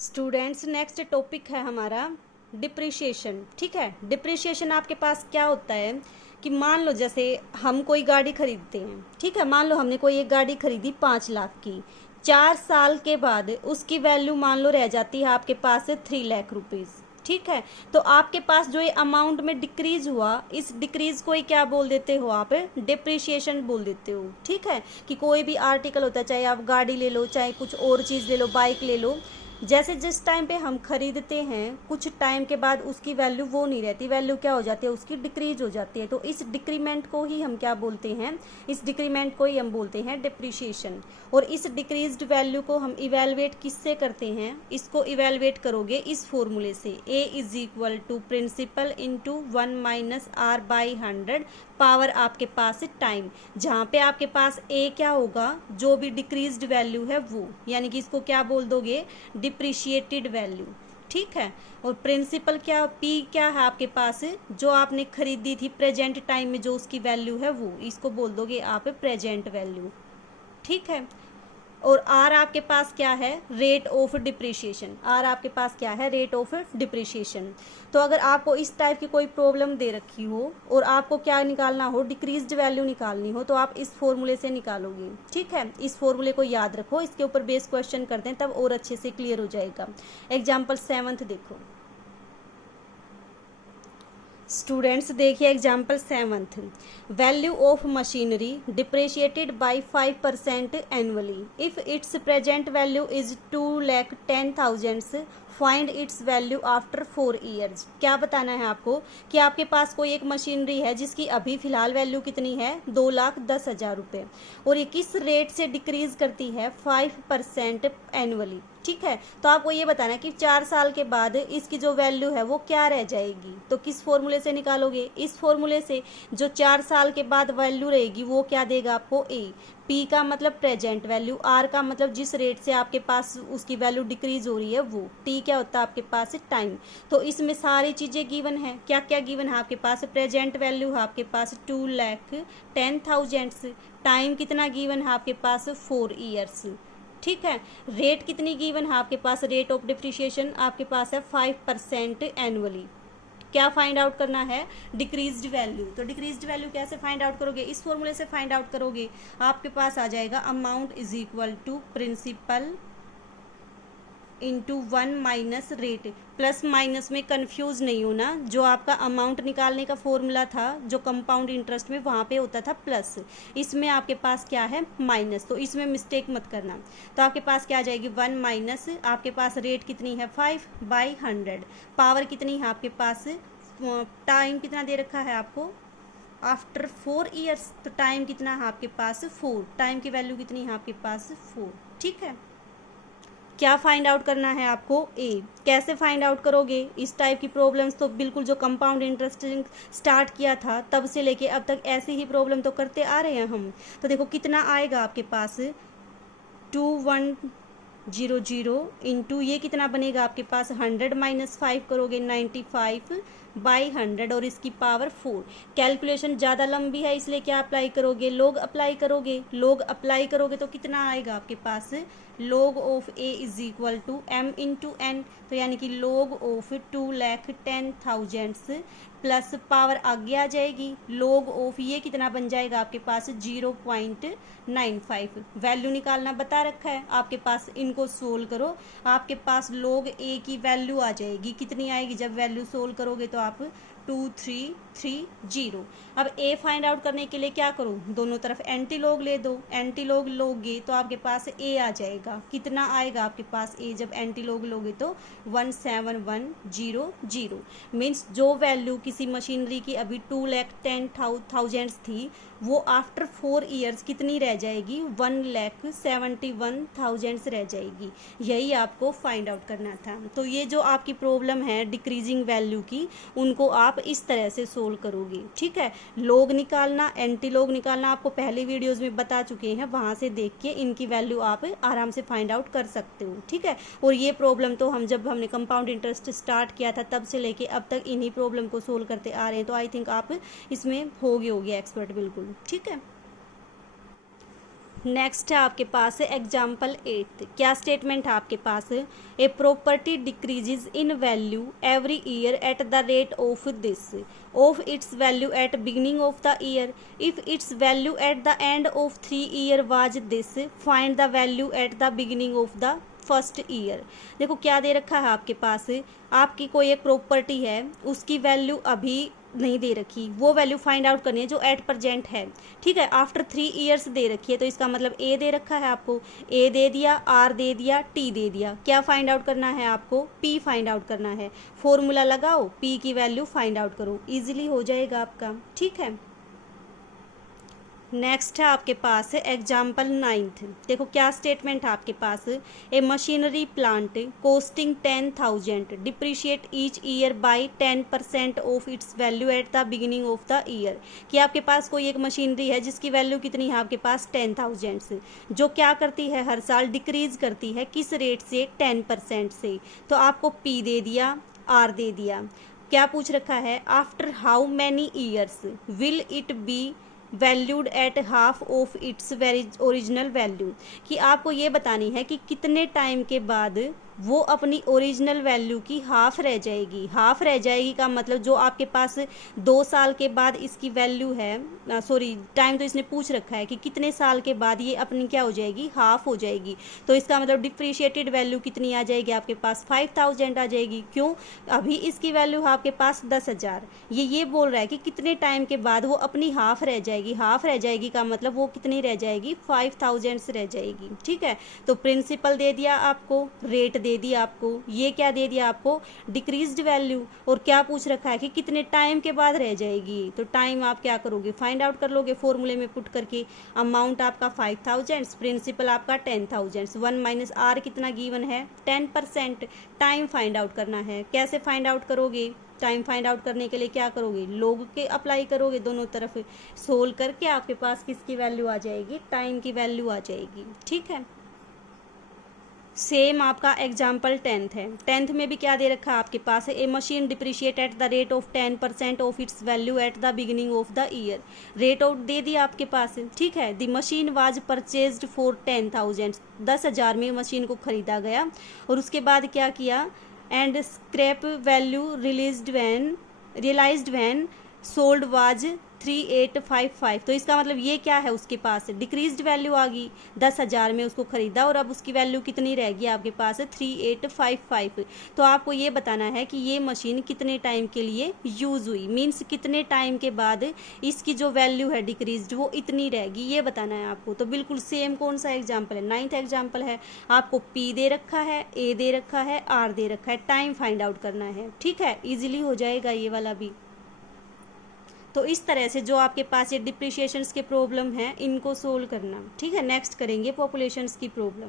Students next topic है हमारा depreciation. ठीक है, डिप्रिशिएशन आपके पास क्या होता है कि मान लो जैसे हम कोई गाड़ी खरीदते हैं। ठीक है, मान लो हमने कोई एक गाड़ी खरीदी 5 लाख की, 4 साल के बाद उसकी वैल्यू मान लो रह जाती है आपके पास 3 लाख रुपीज़। ठीक है, तो आपके पास जो ये अमाउंट में डिक्रीज हुआ, इस डिक्रीज को ही क्या बोल देते हो आप? डिप्रिशिएशन बोल देते हो। ठीक है, कि कोई भी आर्टिकल होता है, चाहे आप गाड़ी ले लो, चाहे कुछ और चीज़ ले लो, बाइक ले लो, जैसे जिस टाइम पे हम खरीदते हैं कुछ टाइम के बाद उसकी वैल्यू वो नहीं रहती, वैल्यू क्या हो जाती है उसकी? डिक्रीज हो जाती है। तो इस डिक्रीमेंट को ही हम क्या बोलते हैं? इस डिक्रीमेंट को ही हम बोलते हैं डिप्रिशिएशन। और इस डिक्रीज्ड वैल्यू को हम इवेलुएट किससे करते हैं? इसको इवेलुएट करोगे इस फॉर्मूले से, A is equal to principal into 1-R/100 power आपके पास टाइम, जहाँ पे आपके पास A क्या होगा? जो भी डिक्रीज्ड वैल्यू है वो, यानी कि इसको क्या बोल दोगे? Depreciated value. ठीक है, और प्रिंसिपल क्या, P क्या है आपके पास? जो आपने खरीदी थी प्रेजेंट टाइम में जो उसकी वैल्यू है वो, इसको बोल दोगे आप प्रेजेंट वैल्यू। ठीक है, और R आपके पास क्या है? Rate of depreciation. R आपके पास क्या है? Rate of depreciation. तो अगर आपको इस टाइप की कोई प्रॉब्लम दे रखी हो और आपको क्या निकालना हो? डिक्रीज्ड वैल्यू निकालनी हो, तो आप इस फॉर्मूले से निकालोगे। ठीक है, इस फॉर्मूले को याद रखो, इसके ऊपर बेस क्वेश्चन करते हैं तब और अच्छे से क्लियर हो जाएगा। एग्जाम्पल 7 देखो स्टूडेंट्स, देखिए example 7, value of machinery depreciated by 5% annually if its present value is 2,10,000, find its value after 4 years. क्या बताना है आपको कि आपके पास कोई एक मशीनरी है जिसकी अभी फिलहाल वैल्यू कितनी है? 2,10,000 रुपये, और ये किस रेट से डिक्रीज करती है? 5% एनुअली। ठीक है, तो आपको ये बताना है कि 4 साल के बाद इसकी जो वैल्यू है वो क्या रह जाएगी। तो किस फॉर्मूले से निकालोगे? इस फॉर्मूले से। जो 4 साल के बाद वैल्यू रहेगी वो क्या देगा आपको? A। P का मतलब प्रेजेंट वैल्यू, R का मतलब जिस रेट से आपके पास उसकी वैल्यू डिक्रीज हो रही है वो, T क्या होता है आपके पास? टाइम। तो इसमें सारी चीज़ें गिवन है। क्या क्या गिवन है आपके पास? प्रेजेंट वैल्यू है आपके पास 2,10,000, टाइम कितना गिवन है आपके पास? 4 ईयर्स। ठीक है, रेट कितनी गिवन है आपके पास? रेट ऑफ डिप्रिशिएशन आपके पास है 5% एनुअली। क्या फाइंड आउट करना है? Decreased value. तो डिक्रीज्ड वैल्यू कैसे फाइंड आउट करोगे? इस फॉर्मूले से फाइंड आउट करोगे। आपके पास आ जाएगा amount is equal to principal into 1 minus rate. Plus minus में कंफ्यूज नहीं होना, जो आपका अमाउंट निकालने का फॉर्मूला था जो कंपाउंड इंटरेस्ट में, वहाँ पे होता था प्लस, इसमें आपके पास क्या है? माइनस। तो इसमें मिस्टेक मत करना। तो आपके पास क्या आ जाएगी? 1 माइनस, आपके पास रेट कितनी है? 5/100, पावर कितनी है आपके पास? टाइम कितना दे रखा है आपको? After 4 years. तो टाइम कितना है आपके पास? 4। टाइम की वैल्यू कितनी है आपके पास? 4। ठीक है, क्या फाइंड आउट करना है आपको? A। कैसे फाइंड आउट करोगे? इस टाइप की प्रॉब्लम्स तो बिल्कुल जो कंपाउंड इंटरेस्ट स्टार्ट किया था तब से लेके अब तक ऐसी ही प्रॉब्लम तो करते आ रहे हैं हम। तो देखो कितना आएगा आपके पास? 2100 इंटू ये कितना बनेगा आपके पास? 100 माइनस 5 करोगे 95/100, और इसकी पावर 4। कैलकुलेशन ज़्यादा लंबी है इसलिए क्या अप्लाई करोगे? लोग अप्लाई करोगे। लोग अप्लाई करोगे तो कितना आएगा आपके पास? log of A is equal to M into N, तो यानी कि log ऑफ 2,10,000 प्लस पावर आगे आ जाएगी log ऑफ ये कितना बन जाएगा आपके पास? 0.95। वैल्यू निकालना बता रखा है आपके पास, इनको सोल्व करो, आपके पास log A की वैल्यू आ जाएगी। कितनी आएगी? जब वैल्यू सोल्व करोगे तो आप 2330। अब A फाइंड आउट करने के लिए क्या करो? दोनों तरफ एंटी लॉग ले दो। एंटी लॉग लोगे तो आपके पास A आ जाएगा। कितना आएगा आपके पास A? जब एंटी लॉग लोगे तो 17100। मीन्स जो वैल्यू किसी मशीनरी की अभी 2,10,000 थी वो आफ्टर 4 ईयर्स कितनी रह जाएगी? 1,71,000 रह जाएगी। यही आपको फाइंड आउट करना था। तो ये जो आपकी प्रॉब्लम है डिक्रीजिंग वैल्यू की, उनको आप इस तरह से सोल्व करोगे। ठीक है, लॉग निकालना, एंटी लॉग निकालना आपको पहले वीडियोस में बता चुके हैं, वहाँ से देख के इनकी वैल्यू आप आराम से फाइंड आउट कर सकते हो। ठीक है, और ये प्रॉब्लम तो हम जब हमने कंपाउंड इंटरेस्ट स्टार्ट किया था तब से लेके अब तक इन्हीं प्रॉब्लम को सोल्व करते आ रहे हैं। तो आई थिंक आप इसमें होगे एक्सपर्ट बिल्कुल। ठीक है, नेक्स्ट है आपके पास एग्जाम्पल 8। क्या स्टेटमेंट है आपके पास? A property decreases in value every year at the rate of this of its value at beginning of the year if its value at the end of 3 year was this find the value at the beginning of the first year. देखो क्या दे रखा है आपके पास, आपकी कोई एक property है, उसकी वैल्यू अभी नहीं दे रखी, वो वैल्यू फाइंड आउट करनी है जो एट प्रेजेंट है। ठीक है, आफ्टर 3 ईयर्स दे रखी है, तो इसका मतलब ए दे रखा है आपको, ए दे दिया, आर दे दिया, टी दे दिया। क्या फाइंड आउट करना है आपको? पी फाइंड आउट करना है। फॉर्मूला लगाओ, पी की वैल्यू फाइंड आउट करो, इजीली हो जाएगा आपका। ठीक है, नेक्स्ट है आपके पास एग्जाम्पल 9। देखो क्या स्टेटमेंट है आपके पास, a machinery plant costing 10,000 depreciate each year by 10% of its value at the beginning of the year. कि आपके पास कोई एक मशीनरी है जिसकी वैल्यू कितनी है आपके पास 10,000 से, जो क्या करती है हर साल डिक्रीज करती है, किस रेट से? 10% से। तो आपको पी दे दिया, आर दे दिया। क्या पूछ रखा है? After how many years will it be valued at half of its original value. कि आपको ये बतानी है कि कितने टाइम के बाद वो अपनी ओरिजिनल वैल्यू की हाफ रह जाएगी। हाफ रह जाएगी का मतलब जो आपके पास 2 साल के बाद इसकी वैल्यू है, सॉरी टाइम तो इसने पूछ रखा है कि कितने साल के बाद ये अपनी क्या हो जाएगी? हाफ हो जाएगी। तो इसका मतलब डिप्रिशिएटेड वैल्यू कितनी आ जाएगी आपके पास? 5,000 आ जाएगी। क्यों? अभी इसकी वैल्यू है आपके पास 10,000। ये बोल रहा है कि कितने टाइम के बाद वो अपनी हाफ रह जाएगी। हाफ रह जाएगी का मतलब वो कितनी रह जाएगी? 5,000 से रह जाएगी। ठीक है, तो प्रिंसिपल दे दिया आपको, रेट दे दिया आपको, ये क्या दे दिया आपको? Decreased value. और क्या पूछ रखा है कि कितने टाइम के बाद रह जाएगी। तो टाइम आप क्या करोगे? फाइंड आउट कर लोगे फॉर्मूले में पुट करके। अमाउंट आपका 5,000, प्रिंसिपल आपका 10,000, 1 माइनस आर कितना गिवन है? 10%। टाइम फाइंड आउट करना है। कैसे फाइंड आउट करोगे? टाइम फाइंड आउट करने के लिए क्या करोगे? लॉग के अप्लाई करोगे, दोनों तरफ सोल्व करके आपके पास किसकी वैल्यू आ जाएगी? टाइम की वैल्यू आ जाएगी। ठीक है, सेम आपका एग्जाम्पल 10th है। 10th में भी क्या दे रखा है आपके पास? A machine depreciate at the rate of 10% of its value at the beginning of the year. Rate out दे दिया आपके पास। ठीक है, the machine was purchased for 10,000, 10,000 में मशीन को खरीदा गया। और उसके बाद क्या किया? And scrap value realised when sold was 3,855। तो इसका मतलब ये क्या है? उसके पास डिक्रीज्ड वैल्यू आ गई। 10,000 में उसको खरीदा और अब उसकी वैल्यू कितनी रह गई आपके पास? 3,855। तो आपको ये बताना है कि ये मशीन कितने टाइम के लिए यूज हुई, मीन्स कितने टाइम के बाद इसकी जो वैल्यू है डिक्रीज्ड वो इतनी रहेगी, ये बताना है आपको। तो बिल्कुल सेम कौन सा एग्जाम्पल है? 9th एग्जाम्पल है। आपको पी दे रखा है, ए दे रखा है, आर दे रखा है, टाइम फाइंड आउट करना है। ठीक है, इजीली हो जाएगा ये वाला भी। तो इस तरह से जो आपके पास ये डिप्रिशिएशंस के प्रॉब्लम हैं इनको सोल्व करना। ठीक है, नेक्स्ट करेंगे पॉपुलेशंस की प्रॉब्लम।